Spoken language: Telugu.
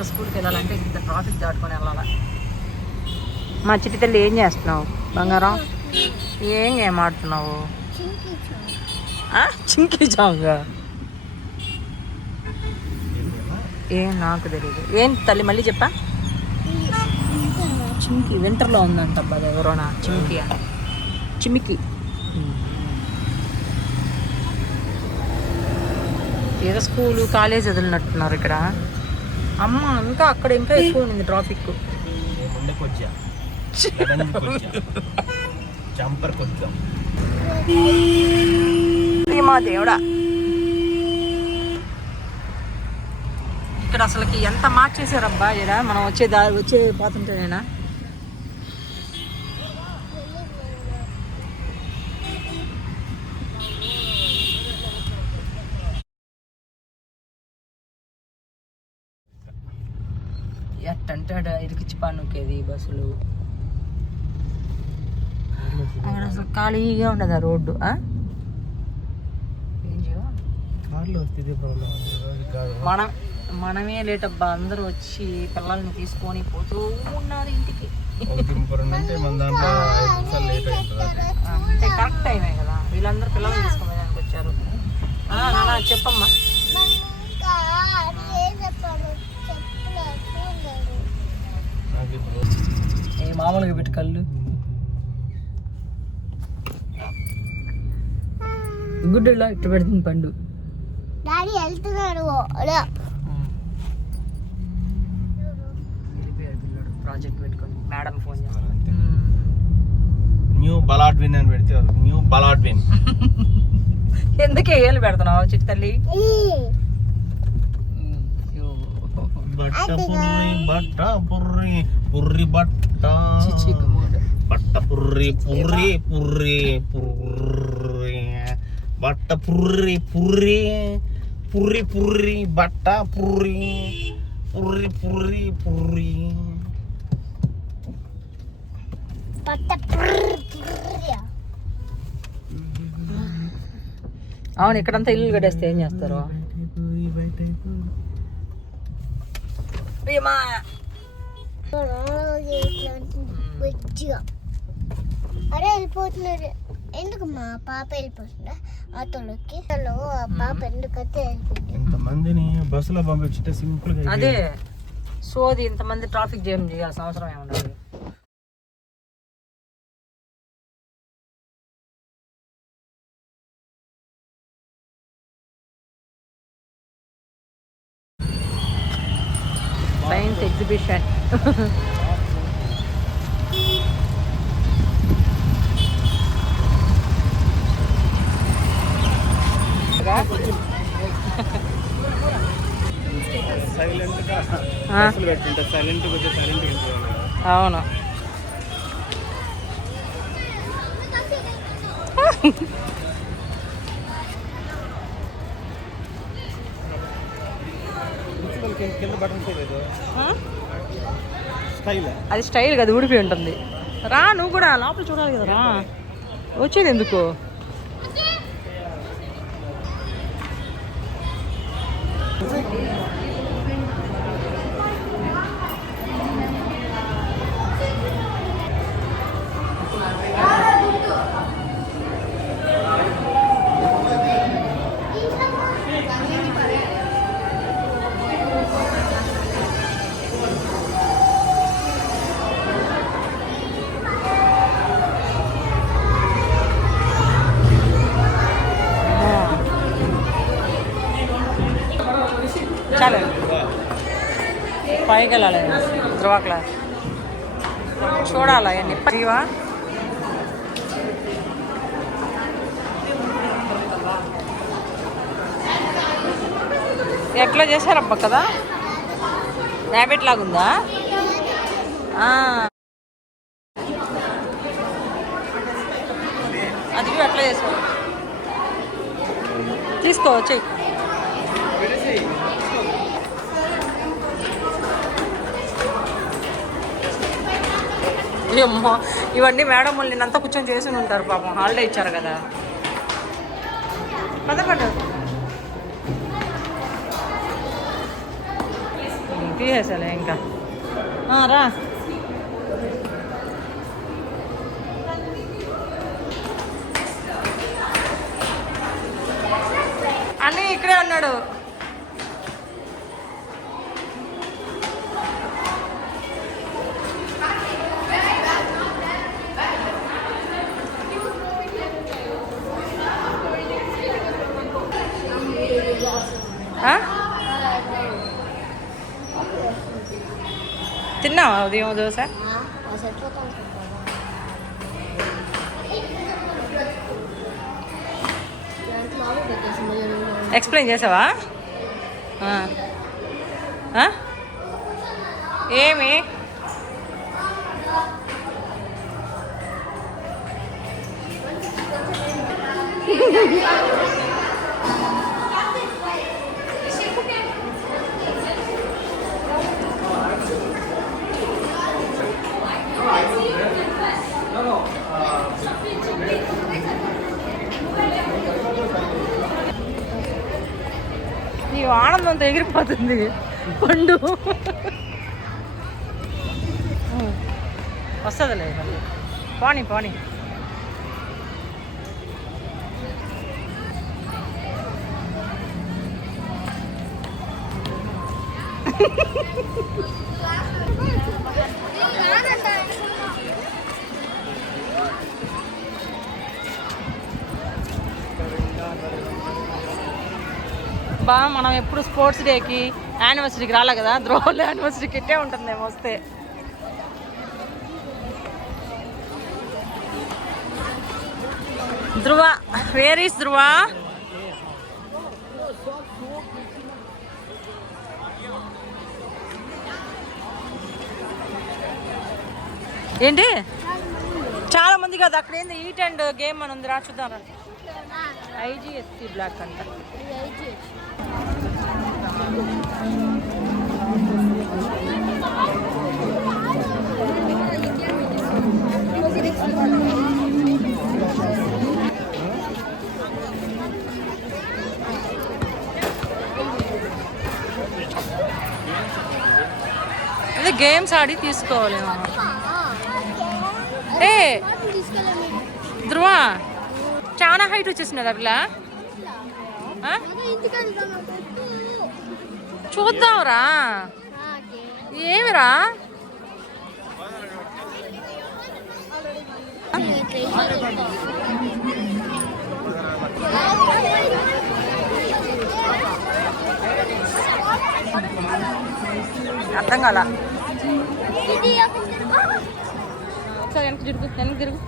పిల్లలు స్కూల్కి వెళ్ళాలంటే ఇంత ట్రాఫిక్ దాటుకొని వెళ్ళాలా. మా చిట్టి తల్లి ఏం చేస్తున్నావు బంగారం? ఏం గేమ్ ఆడుతున్నావు? చింకీ చాంగ్ ఏం నాకు తెలియదు. ఏం తల్లి మళ్ళీ చెప్పా? చిమ్కి వింటర్లో ఉందంట అబ్బా ఎవరోనా. చిమికి ఏదో స్కూలు కాలేజ్ వదిలినట్టున్నారు ఇక్కడ. అమ్మ ఇంకా అక్కడ ఇంకా ఎక్కువ ఉంది ట్రాఫిక్. మా దేవుడా, ఇక్కడ అసలుకి ఎంత మార్చేసారబ్బా. ఇక్కడ మనం వచ్చే పోతుంటేనేనా. ఎట్టంటే ఇరికిచ్చి పనుకేది బస్సులు. అక్కడ అసలు ఖాళీగా ఉండదు ఆ రోడ్డు. మనమే లేట్ అబ్బా. అందరూ వచ్చి పిల్లల్ని తీసుకొని పోతూ ఉన్నారు ఇంటికి. అంటే కరెక్ట్ టైమే కదా, వీళ్ళందరూ పిల్లల్ని తీసుకోవడానికి వచ్చారు. నాన్న చెప్పమ్మా. ఏ మామూలుగా పెట్టి కళ్ళు గుడ్డలో ఇట్టు పెడుతుంది పండు. డాడీ వెళ్తున్నాడు. ప్రాజెక్ట్ పెట్టుకొని మేడం ఫోన్ చేస్తాను. న్యూ బలాడ్విన్ అని పెడితే న్యూ బలాడ్విన్. ఎందుకే ఏళ్ళు పెడుతున్నావు చిట్టి తల్లి? బట్ట పుర్రి పుర్రి బట్ట బట్ట పుర్రి పుర్రి పుర్రి పుర్రి బట్ట పుర్రి పుర్రి పుర్రి పుర్రి బట్ట పుర్రి పుర్రి పుర్రి పుర్రి. అవును, ఇక్కడంతా ఇల్లు కట్టేస్తే ఏం చేస్తారు? అరే వెళ్ళిపోతున్నారు. ఎందుకు మా పాప వెళ్ళిపోతుందా ఆటోలోకి? పాప ఎందుకైతే ఇంతమందిని బస్సులో పంపించితే సింపుల్ గా. అదే సోది ఇంతమంది ట్రాఫిక్ జామ్ చేయాల్సిన అవసరం ఏముండదు. Science exhibition. అవును, అది స్టైల్ కదా, ఊడిపోయి ఉంటుంది. రా నువ్వు కూడా లోపల చూడాలి కదా. రా, వచ్చేది ఎందుకు? చాలు పైకి వెళ్ళాలి. ధ్రువ క్లాస్ చూడాలా ఎన్ని పైవా. ఎట్లా చేశారబ్బా కదా, ర్యాబిట్ లాగుందా? అది ఎట్లా చేశారు? తీసుకోవచ్చు. అమ్మో, ఇవన్నీ మేడం వాళ్ళు నిన్నంతా కూర్చొని చేసి ఉంటారు పాపం, హాలిడే ఇచ్చారు కదా. పద తీసేసాలే ఇంకా రా. అన్నీ ఇక్కడే ఉన్నాడు. తిన్నావా ఉదయం దోశ? ఎక్స్ప్లెయిన్ చేసావా? ఏమి నీ ఆనందంతో ఎగిరిపోతుంది పండు. వస్తుందిలే పోనీ పోనీ. మనం ఎప్పుడు స్పోర్ట్స్ డేకి యానివర్సరీకి రాలే కదా, ధ్రువ యానివర్సరీకి ఇట్టే ఉంటుందేమో వస్తే. ధ్రువ, వేర్ ఈస్ ధ్రువ? ఏంటి చాలా మంది కదా అక్కడ. ఏంది ఈట్ అండ్ గేమ్ అని ఉంది, రా చూద్దాం. ఐజిఎస్టీ బ్లాక్ అంట. అదే గేమ్స్ ఆడి తీసుకోవాలి. ఏ ధ్రువ చాలా హైట్ వచ్చేసినది అట్లా. చూద్దాంరా. ఏమిరా అర్థం కాల. ఒకసారి వెనక్కి తిరుగు, వెనక్కి తిరుగు.